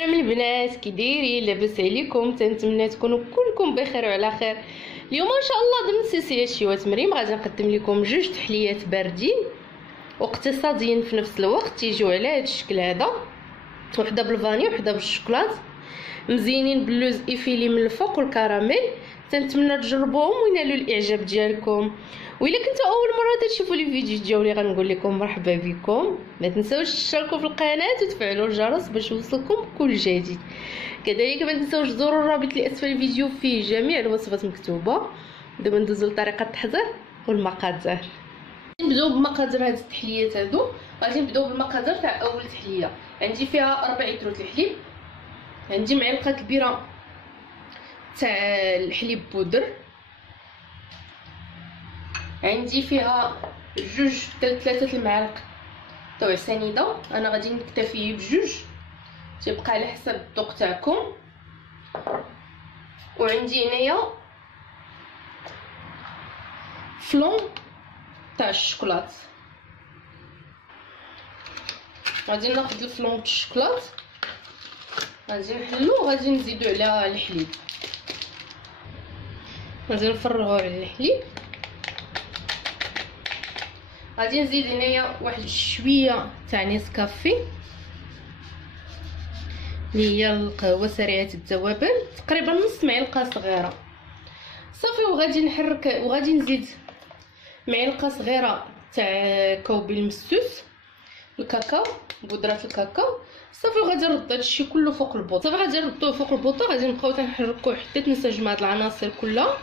سلام البنات، كي دايرين؟ لاباس عليكم؟ تنتمنى تكونوا كلكم بخير وعلى خير. اليوم ان شاء الله ضمن سلسله شيوات مريم غادي نقدم لكم جوج تحليات باردين واقتصاديين في نفس الوقت، تيجيو على هذا الشكل هذا، وحده بالفاني وحده بالشوكولات، مزينين باللوز ايفيلي من الفوق والكراميل. تنتمنى تجربوهم وينالوا الاعجاب ديالكم. وإلا كنتو اول مره تشوفوا لي فيديو ديالي غنقول لكم مرحبا بكم. ما تنساوش تشتركوا في القناه وتفعلوا الجرس باش يوصلكم كل جديد. كذلك ما تنساوش تزوروا الرابط اللي اسفل الفيديو فيه جميع الوصفات مكتوبه. دابا ندوزو لطريقه التحضير والمقادير. نبداو بمقادير هاد التحليات هادو. غادي نبداو بالمقادير تاع اول تحليه. عندي فيها 4 لتر الحليب، عندي معلقه كبيره تاع الحليب بودر، عندي فيها 2 حتى 3 المعالق تاع سنيده. انا غادي نكتفي بجوج، تيبقى على حسب الذوق تاعكم. وعندي هنايا فلون تاع الشوكولات، غادي ناخذ الفلون تاع الشوكولات، غادي نحلو وغادي نزيدو على الحليب، غادي نفرغو على الحليب. غادي نزيد هنايا واحد شويه تاع نيسكافي اللي هي القهوه سريعه الذوبان، تقريبا نص معلقه صغيره صافي. وغادي نحرك وغادي نزيد معلقه صغيره تاع كوبي المسوس الكاكاو، بودره الكاكاو صافي. وغادي نرد هادشي كله فوق البوطه صافي، غادي نردوه فوق البوطه، غادي نبقاو تنحركوه حتى تنسجم هاد العناصر كلها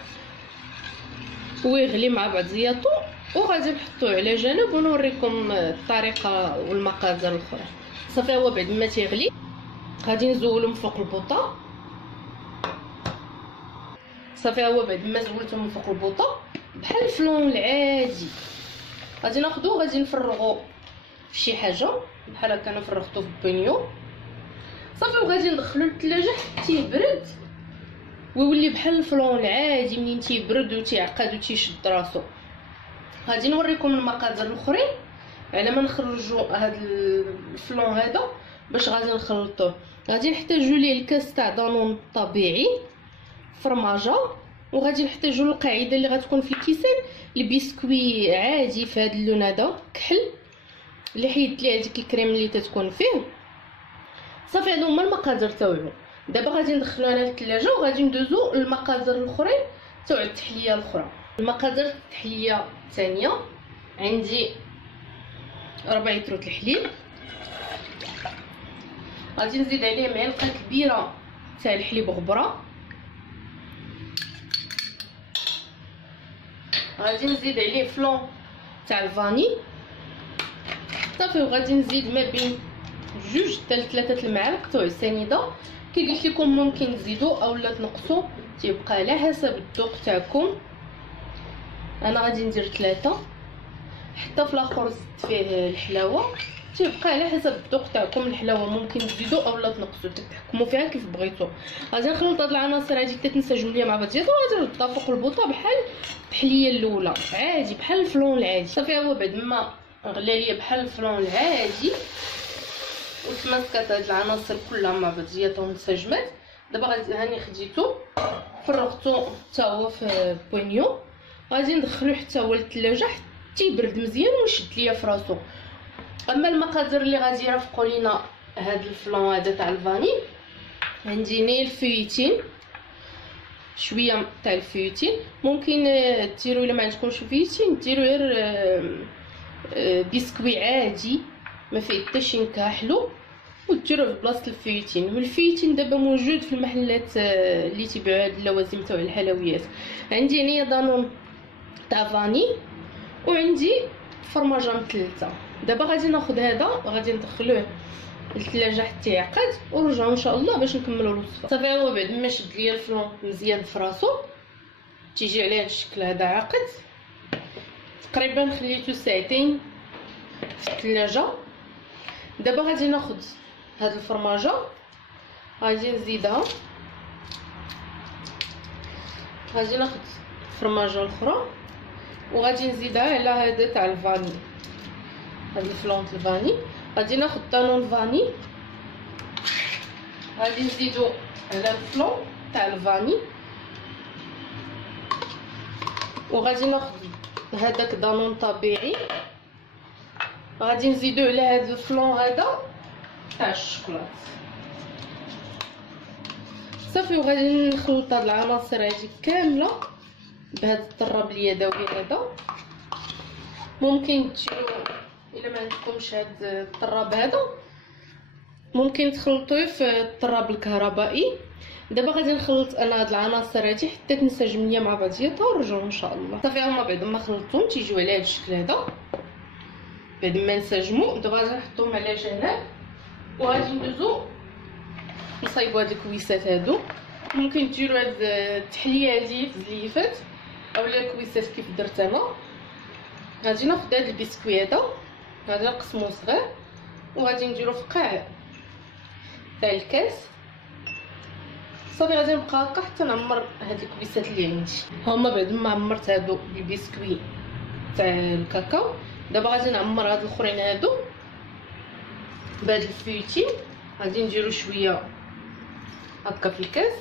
ويغلي مع بعضياتو. وغادي نحطوه على جنب ونوريكم الطريقه والمقادير الاخرى. صافي هو بعد ما تيغلي غادي نزولو من فوق البوطه. صافي هو بعد ما زولته من فوق البوطه بحال الفلون العادي غادي ناخذو، غادي نفرغو في شي حاجه بحال هكا. انا فرغتو في البانيو صافي، وغادي ندخلو للثلاجه حتى يبرد ويولي بحال الفلون العادي. منين تيبرد وتيعقد وتيشد راسو. غادي نوريكم المقادير الاخرين على ما نخرجوا هاد الفلون هذا باش غادي نخلطوه. غادي نحتاجو ليه الكاس تاع دانون طبيعي، فرماجه، وغادي نحتاجو القاعده اللي غتكون في الكيسان البسكوي عادي في هذا اللون هذا كحل اللي حيدت ليه هذيك الكريم اللي تتكون فيه. صافي هادو هما المقادير تاوعو. دابا غادي ندخلوها للثلاجه وغادي ندوزو للمقادير الاخرين تاع التحليه الاخرى. المقادير التحليه الثانيه عندي 4 لتر الحليب، غادي نزيد عليه معلقه كبيره تاع الحليب غبره، غادي نزيد عليه فلون تاع الفاني صافي. وغادي نزيد ما بين 2 حتى 3 المعالق تاع السنيده. كي قلت لكم ممكن تزيدوا اولا تنقصوا، تيبقى على حسب الذوق تاعكم. انا غادي ندير 3 حتى في الاخر زدت فيه الحلاوه، تيبقى على حسب الذوق تاعكم. الحلاوه ممكن تزيدوا اولا تنقصوا، تحكموا فيها كيف بغيتوا. غادي نخلط هاد العناصر هادي حتى تنسجم ليا مع بعضياتها، وغادي نردها فوق البوطه بحال التحليه الاولى عادي بحال الفلون العادي. صافي هو بعد ما غلى ليا بحال الفلون العادي وتماسكات هاد العناصر كلها مع بعضياتها وانسجمات، دابا غادي هاني خديتو فرغتو حتى هو في بوينيو، غادي ندخلو حتى هو للثلاجه حتى يبرد مزيان ويشد ليا في راسو. اما المقادير اللي غادي يرافقوا لينا هاد الفلون هذا تاع الفاني، عندي هنا الفيوتين، شويه تاع الفيوتين. ممكن ديروا الا ما عندكمش فيوتين ديروا غير بسكوي عادي ما فيه حتى شي نكهه حلو وديروه في بلاصه الفيوتين. والفيوتين دابا موجود في المحلات اللي تيبيعوا هاد اللوازم تاع الحلويات. عندي هنايا دانون تاع فاني وعندي فرماجه مثلثه. دابا غادي ناخذ هذا غادي ندخلوه للثلاجه حتى يعقد ونرجعوا ان شاء الله باش نكملوا الوصفه. صافي هو بعد ما شد ليا الفلون مزيان في راسو تيجي على هذا الشكل هذا عاقد. تقريبا خليته ساعتين في الثلاجه. دابا غادي ناخذ هاد الفرماجه غادي نزيدها، غادي ناخذ الفرماجه الاخرى وغادي نزيدها على هذا تاع الفاني، هاد الفلون الفاني. غادي ناخذ دانون فاني غادي نزيدو على الفلون تاع الفاني، وغادي ناخذ هذاك دانون طبيعي، غادي نزيدو على هذا الفلون هذا تاع الشوكولات صافي. وغادي نخلط هاد العناصر هادي كامله بهذا الطراب اليدوي هذا. ممكن ديروا الا ما عندكمش هاد الطراب هذا ممكن تخلطوه في الطراب الكهربائي. دابا غادي نخلط انا هاد العناصر هادي حتى تنسجم ليا مع بعضياتها ونرجعوا ان شاء الله. صافي هما بعد ما خلطتهم تيجيو على هاد الشكل هذا بعد ما نسجموا. دابا غادي نحطهم على جنب وغادي ندوزو نصايبوا هاد الكويسات هادو. ممكن ديروا هاد التحليه هادي في الزليفات اولا الكويسات كيف درت انا. غادي ناخذ هاد البسكوي هذا غادي نقسمو صغير وغادي نديرو في قاع تاع الكاس صافي. غادي نبقى هكا حتى نعمر هاد الكبيسات اللي عندي. هما بعد ما عمرت هادو بالبسكوي تاع الكاكاو دابا غادي نعمر هاد الاخرين هادو بهاد الفيوتين. غادي نديرو شويه هكا في الكاس،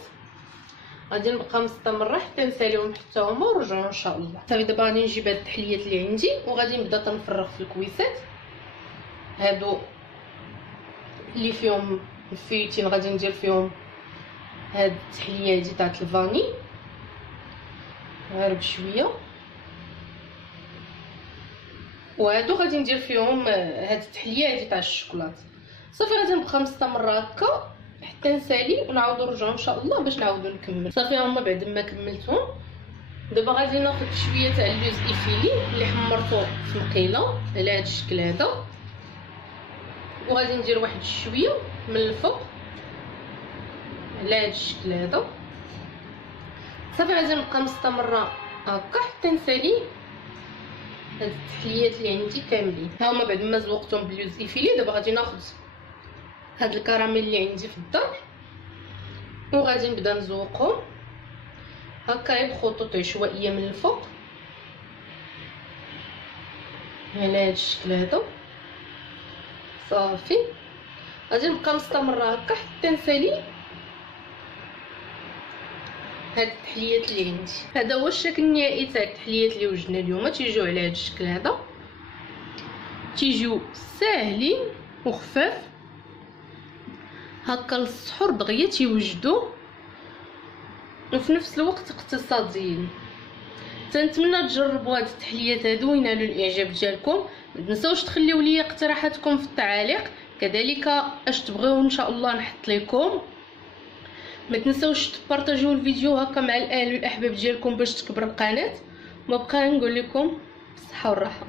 غادي نبقى مستمره حتى نساليهم حتى هما ونرجعوا ان شاء الله. صافي دابا غادي نجيب هاد التحليات اللي عندي وغادي نبدا تنفرغ في الكويسات هادو اللي فيهم الفيوتين. غادي ندير فيهم هاد التحليه هادي تاع الفاني غير بشويه، وهادو غادي ندير فيهم هاد التحليه هادي تاع الشوكولات صافي. غادي نبقى مستمره هكا حتى نسالي ونعاودو نرجعو ان شاء الله باش نعاودو نكمل. صافي هما بعد ما كملتهم دابا غادي ناخذ شويه تاع اللوز ايفيلي اللي حمرته في مقيله على هاد الشكل هذا، وغادي ندير واحد شويه من الفوق على هاد الشكل هذا صافي. غادي نبقى مستمره هكا حتى نسالي هاد التحليات اللي عندي كاملين. ها هما بعد ما زوقتهم باللوز ايفيلي دابا غادي ناخذ هاد الكراميل اللي عندي في الدار وغادي نبدا نزوقهم هكا بخطوط عشوائيه من الفوق على هاد الشكل هذا صافي. غادي نبقى مستمره هكا حتى نسالي هاد التحليات اللي عندي. هذا هو الشكل النهائي تاع التحليات اللي وجدنا اليوم. تيجيو على هاد الشكل هذا، تيجيو ساهلين وخفاف هكا للسحور دغيا تيوجدوا وفي نفس الوقت اقتصاديين. تنتمنى تجربوا هاد التحليات هادو وينالوا الاعجاب ديالكم. متنساوش تخليو لي اقتراحاتكم في التعاليق، كذلك اش تبغيو ان شاء الله نحط لكم. ما تنساوش تبارطاجيو الفيديو هكا مع الاهل والاحباب ديالكم باش تكبر القناه. ما بقى نقول لكم بالصحه والراحه.